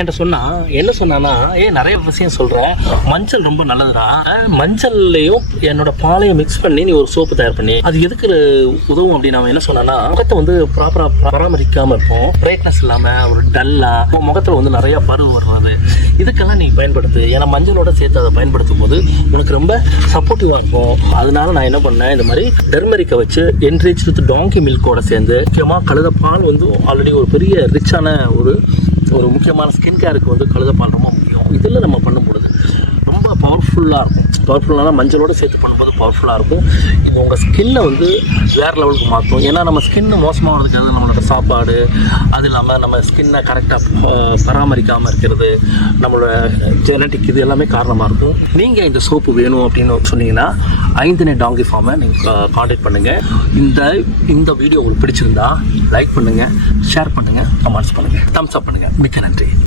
என்கிட்ட சொன்னா என்ன சொன்னானா ஏ நிறைய விஷயம் சொல்றேன் மஞ்சள் ரொம்ப நல்லதுடா. மஞ்சள்லையும் என்னோட பாலையும் மிக்ஸ் பண்ணி நீ ஒரு சோப்பு தயார் பண்ணி அது எதுக்கு உதவும்? அப்படின்னு அவன் என்ன சொன்னானா முகத்தை வந்து ப்ராப்பரா பராமரிக்காம இருப்போம். பிரைட்னஸ் இல்லாம ஒரு டல்லா முகத்துல வந்து நிறைய பருவு வருவது. இதுக்கெல்லாம் நீ பயன்படுத்து. ஏன்னா மஞ்சளோட சேர்த்து அதை பயன்படுத்தும் போது உனக்கு ரொம்ப சப்போர்ட்டிவா இருக்கும். அதனால நான் என்ன பண்ணேன் இந்த மாதிரி டெர்மரிக்கை வச்சு என்ரிச் வித் டாங்கி மில்கோட சேர்ந்து முக்கியமாக கழுத பால் வந்து ஆல்ரெடி ஒரு பெரிய ரிச்சான ஒரு ஒரு முக்கியமான ஸ்கின் கேருக்கு வந்து கழுதப்பால் ரொம்ப முக்கியம். இதில் நம்ம பண்ணும்பொழுது ரொம்ப பவர்ஃபுல்லாக இருக்கும். பவர்ஃபுல்லான மஞ்சளோடு சேர்த்து பண்ணும்போது பவர்ஃபுல்லாக இருக்கும். இது உங்கள் ஸ்கின்னை வந்து வேறு லெவலுக்கு மாற்றும். ஏன்னா நம்ம ஸ்கின்னு மோசமாகிறதுக்கு நம்மளோட சாப்பாடு அது இல்லாமல் நம்ம ஸ்கின்னை கரெக்டாக பராமரிக்காமல் இருக்கிறது நம்மளோட ஜெனட்டிக் இது எல்லாமே காரணமாக இருக்கும். நீங்கள் இந்த சோப்பு வேணும் அப்படின்னு சொன்னீங்கன்னா ஐந்தனை டாங்கி ஃபார்மை நீங்கள் காண்டாக்ட் பண்ணுங்கள் இந்த இந்த வீடியோ உங்களுக்கு பிடிச்சிருந்தா லைக் பண்ணுங்கள் ஷேர் பண்ணுங்கள் கமெண்ட்ஸ் பண்ணுங்கள் தம்ஸ் அப் பண்ணுங்கள் மிக்க நன்றி.